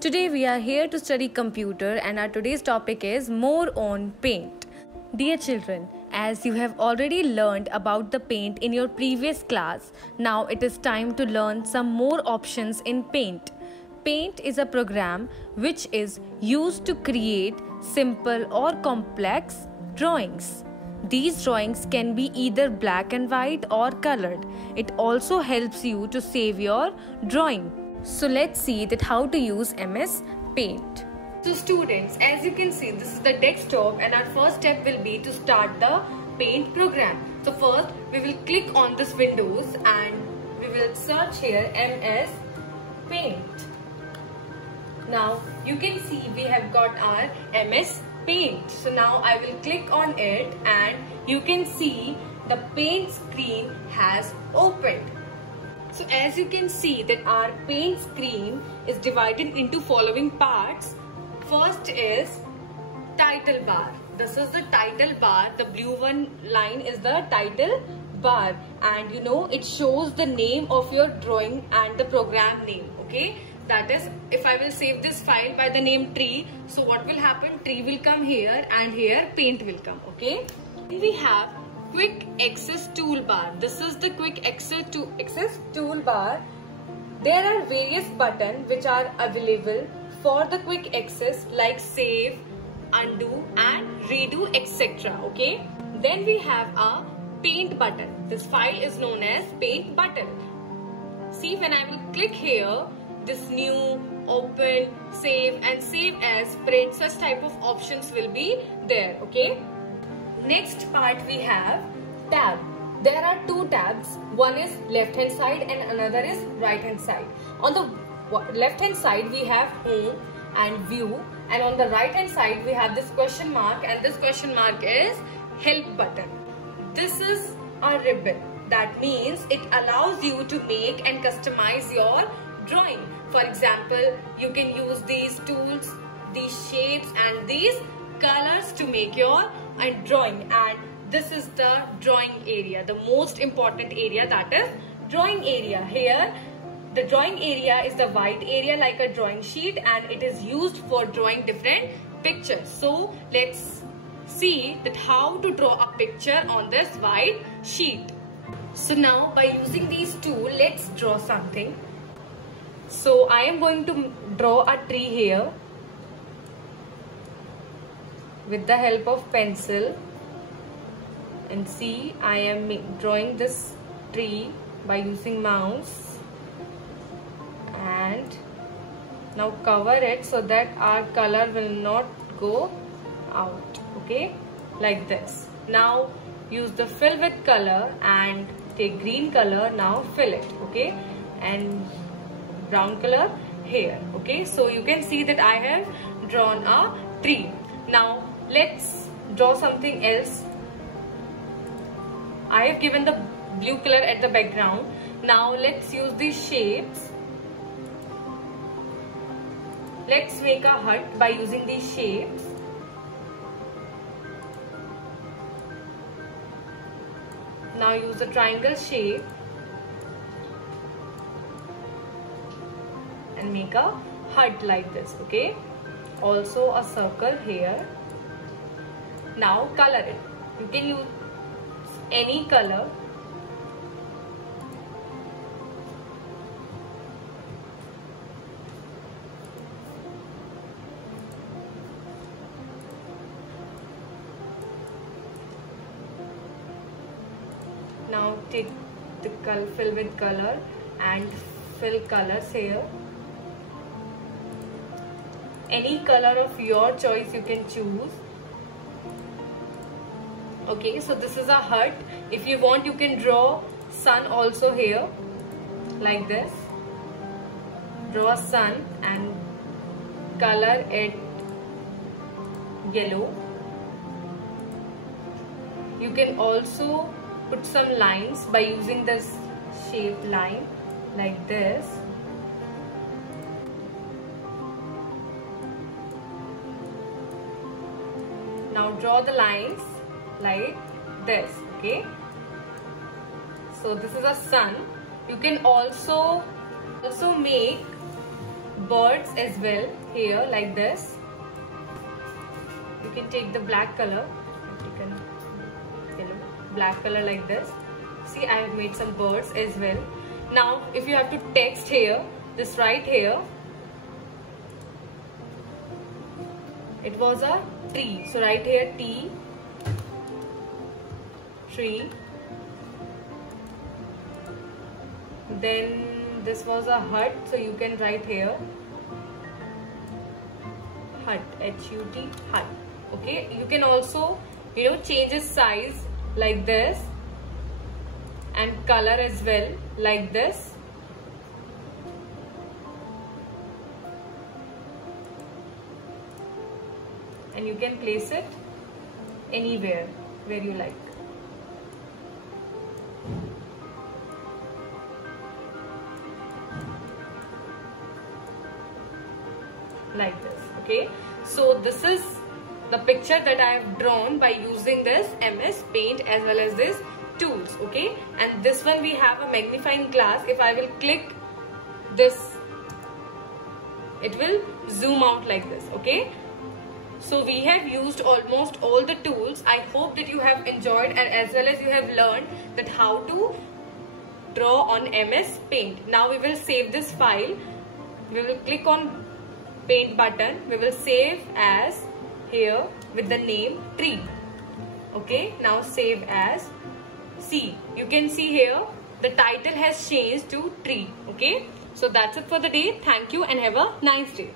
Today we are here to study computer and our today's topic is more on paint. Dear children, as you have already learned about the paint in your previous class, now it is time to learn some more options in paint. Paint is a program which is used to create simple or complex drawings. These drawings can be either black and white or colored. It also helps you to save your drawing. So let's see that how to use MS Paint. So students, as you can see, this is the desktop and our first step will be to start the paint program. So first we will click on this Windows and we will search here MS Paint. Now you can see we have got our MS Paint. So now I will click on it and you can see the paint screen has opened. So as you can see that our paint screen is divided into following parts. First is title bar. This is the title bar. The blue one line is the title bar and it shows the name of your drawing and the program name. Okay, that is, if I will save this file by the name tree, so what will happen, tree will come here and here paint will come. Okay, we have quick access toolbar. This is the quick access toolbar. There are various buttons which are available for the quick access like save, undo and redo, etc. Okay, then we have a paint button. This file is known as paint button. See, when I will click here, this new, open, save and save as, print, such type of options will be there. Okay, next part we have tab. There are two tabs. One is left hand side and another is right hand side. On the left hand side we have home and view, and on the right hand side we have this question mark, and this question mark is help button. This is a ribbon. That means it allows you to make and customize your drawing. For example, you can use these tools, these shapes and these colors to make your drawing. And this is the drawing area, the most important area, that is drawing area. Here the drawing area is the white area like a drawing sheet and it is used for drawing different pictures. So let's see that how to draw a picture on this white sheet. So now by using these tools, let's draw something. So I am going to draw a tree here with the help of pencil, and see, I am drawing this tree by using mouse, and now cover it so that our color will not go out. Okay, like this. Now use the fill with color and take green color, now fill it. Okay, and brown color here. Okay, so you can see that I have drawn a tree. Now let's draw something else. I have given the blue color at the background. Now let's use these shapes. Let's make a hut by using these shapes. Now use the triangle shape and make a hut like this. Okay, also a circle here. Now color it. You can use any color. Now take the fill with color and fill colors here. Any color of your choice you can choose. Okay, so this is a hut. If you want, you can draw sun also here like this. Draw a sun and color it yellow. You can also put some lines by using this shape line like this. Now draw the lines like this. Okay, so this is a sun. You can also make birds as well here like this. You can take the black color, black color like this. See, I have made some birds as well. Now if you have to text here, this right here, it was a tree, so write here T, tree. Then this was a hut, so you can write here hut, H-U-T, hut. Okay, you can also change its size like this and color as well like this. And you can place it anywhere where you like. Like this. Okay, so this is the picture that I have drawn by using this MS Paint as well as this tools. Okay, and this one we have a magnifying glass. If I will click this, it will zoom out like this. Okay, so we have used almost all the tools. I hope that you have enjoyed and as well as you have learned that how to draw on MS Paint. Now we will save this file. We will click on Paint button. We will save as here with the name tree. Okay, now save as. See, you can see here the title has changed to tree. Okay, so that's it for the day. Thank you and have a nice day.